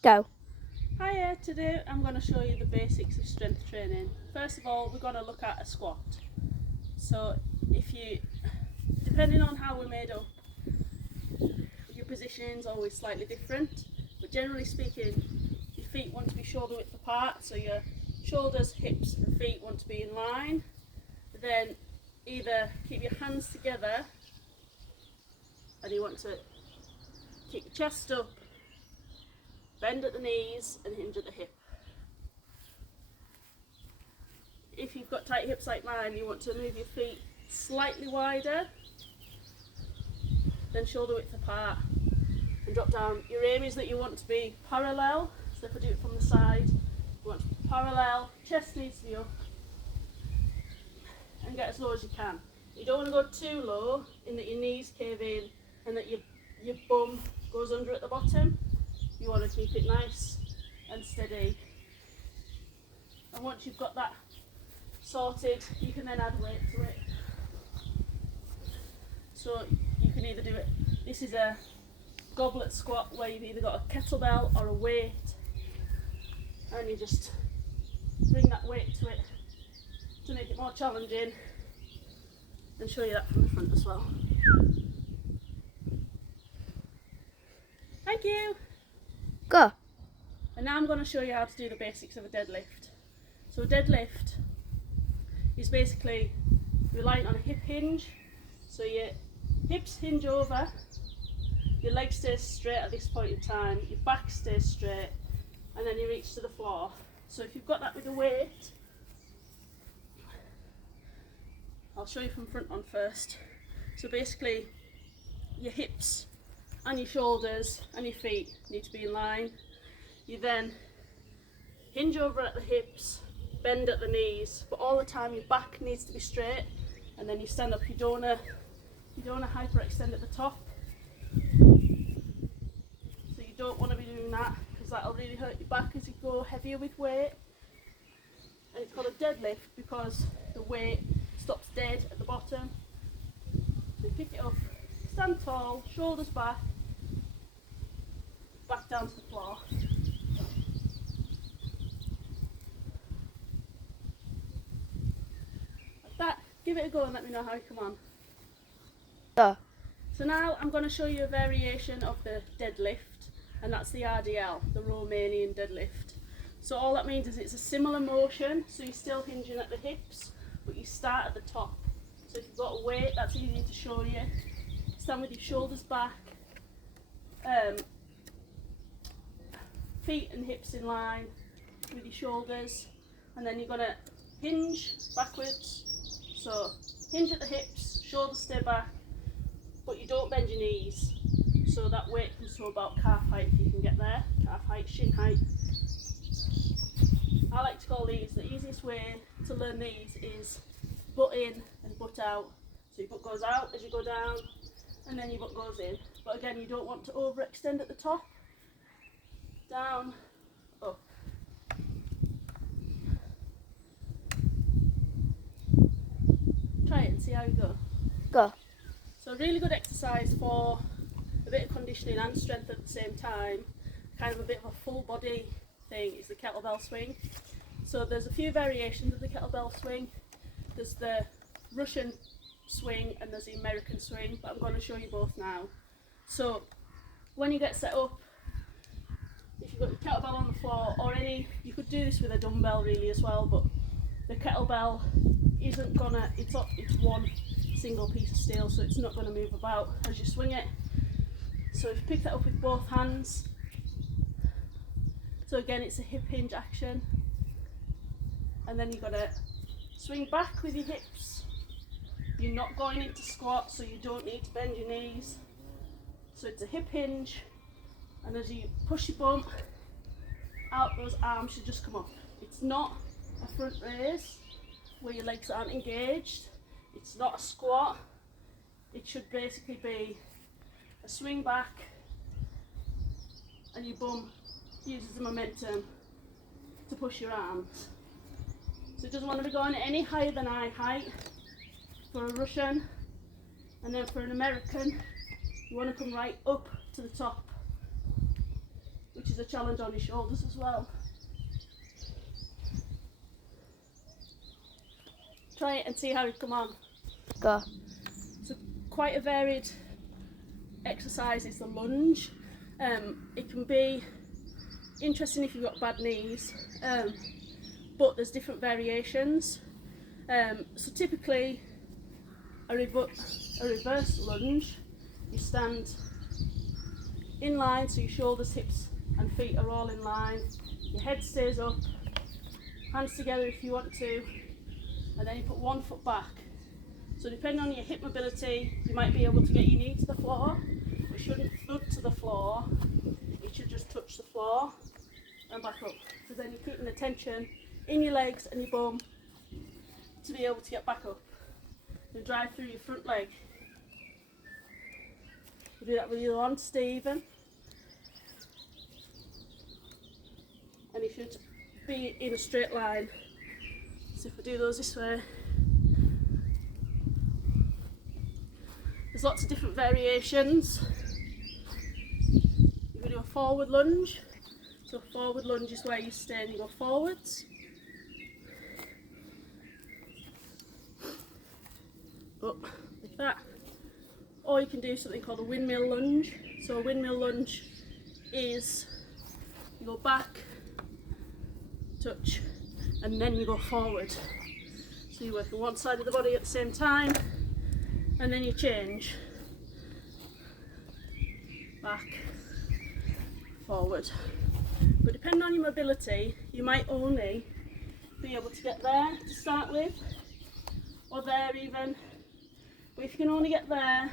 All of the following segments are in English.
Go. Hiya, today I'm going to show you the basics of strength training. First of all, we're going to look at a squat. So depending on how we're made up, your position's always slightly different, but generally speaking, your feet want to be shoulder width apart, so your shoulders, hips and feet want to be in line. Then either keep your hands together and you want to keep your chest up, bend at the knees and hinge at the hip. If you've got tight hips like mine, you want to move your feet slightly wider, then shoulder width apart and drop down. Your aim is that you want to be parallel, so if I do it from the side, you want to be parallel, chest needs to be up and get as low as you can. You don't want to go too low in that your knees cave in and that your bum goes under at the bottom. You want to keep it nice and steady. And once you've got that sorted, you can then add weight to it. So you can either do it, this is a goblet squat where you've either got a kettlebell or a weight, and you just bring that weight to it to make it more challenging, and show you that from the front as well. Thank you! Go. And now I'm going to show you how to do the basics of a deadlift. So a deadlift is basically relying on a hip hinge. So your hips hinge over, your leg stays straight at this point in time, your back stays straight, and then you reach to the floor. So if you've got that with a weight, I'll show you from front on first. So basically your hips and your shoulders and your feet need to be in line. You then hinge over at the hips, bend at the knees, but all the time your back needs to be straight, and then you stand up. You don't want to hyperextend at the top. So you don't want to be doing that because that'll really hurt your back as you go heavier with weight. And it's called a deadlift because the weight stops dead at the bottom. So you pick it up, stand tall, shoulders back down to the floor. Like that. Give it a go and let me know how you come on. Go. So now I'm going to show you a variation of the deadlift, and that's the RDL, the Romanian deadlift. So all that means is it's a similar motion, so you're still hinging at the hips, but you start at the top. So if you've got a weight, that's easy to show you. Stand with your shoulders back, feet and hips in line with your shoulders, and then you're going to hinge backwards. So hinge at the hips, shoulders stay back, but you don't bend your knees. So that weight comes to about calf height if you can get there. Calf height, shin height. I like to call these, the easiest way to learn these is butt in and butt out. So your butt goes out as you go down, and then your butt goes in. But again, you don't want to overextend at the top. Down, up. Try it and see how you go. Go. So a really good exercise for a bit of conditioning and strength at the same time, kind of a bit of a full body thing, is the kettlebell swing. So there's a few variations of the kettlebell swing. There's the Russian swing and there's the American swing, but I'm going to show you both now. So when you get set up, if you've got your kettlebell on the floor, or you could do this with a dumbbell really as well, but the kettlebell isn't gonna, it's one single piece of steel, so it's not going to move about as you swing it. So if you pick that up with both hands, so again it's a hip hinge action, and then you've got to swing back with your hips. You're not going into squat, so you don't need to bend your knees. So it's a hip hinge, and as you push your bum out, those arms should just come up. It's not a front raise where your legs aren't engaged. It's not a squat. It should basically be a swing back, and your bum uses the momentum to push your arms. So it doesn't want to be going any higher than eye height for a Russian, and then for an American you want to come right up to the top, which which is a challenge on your shoulders as well. Try it and see how you come on. Go. So quite a varied exercise is the lunge. It can be interesting if you've got bad knees, but there's different variations. So typically a reverse lunge, you stand in line, so your shoulders, hips and feet are all in line, your head stays up, hands together if you want to, and then you put one foot back. So depending on your hip mobility, you might be able to get your knee to the floor. It shouldn't thud to the floor, it should just touch the floor and back up. So then you're keeping the tension in your legs and your bum to be able to get back up. You drive through your front leg. You do that with your arms, Stephen. And you should be in a straight line. So if I do those this way, there's lots of different variations. You're going to do a forward lunge. So a forward lunge is where you stay and you go forwards. Up like that. Or you can do something called a windmill lunge. So a windmill lunge is you go back, touch, and then you go forward. So you work on one side of the body at the same time, and then you change. Back, forward. But depending on your mobility, you might only be able to get there to start with, or there even. But if you can only get there,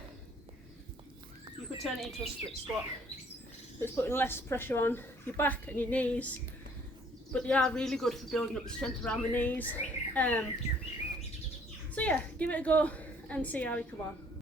you could turn it into a split squat. It's putting less pressure on your back and your knees, but they are really good for building up the strength around the knees. So yeah, give it a go and see how you come on.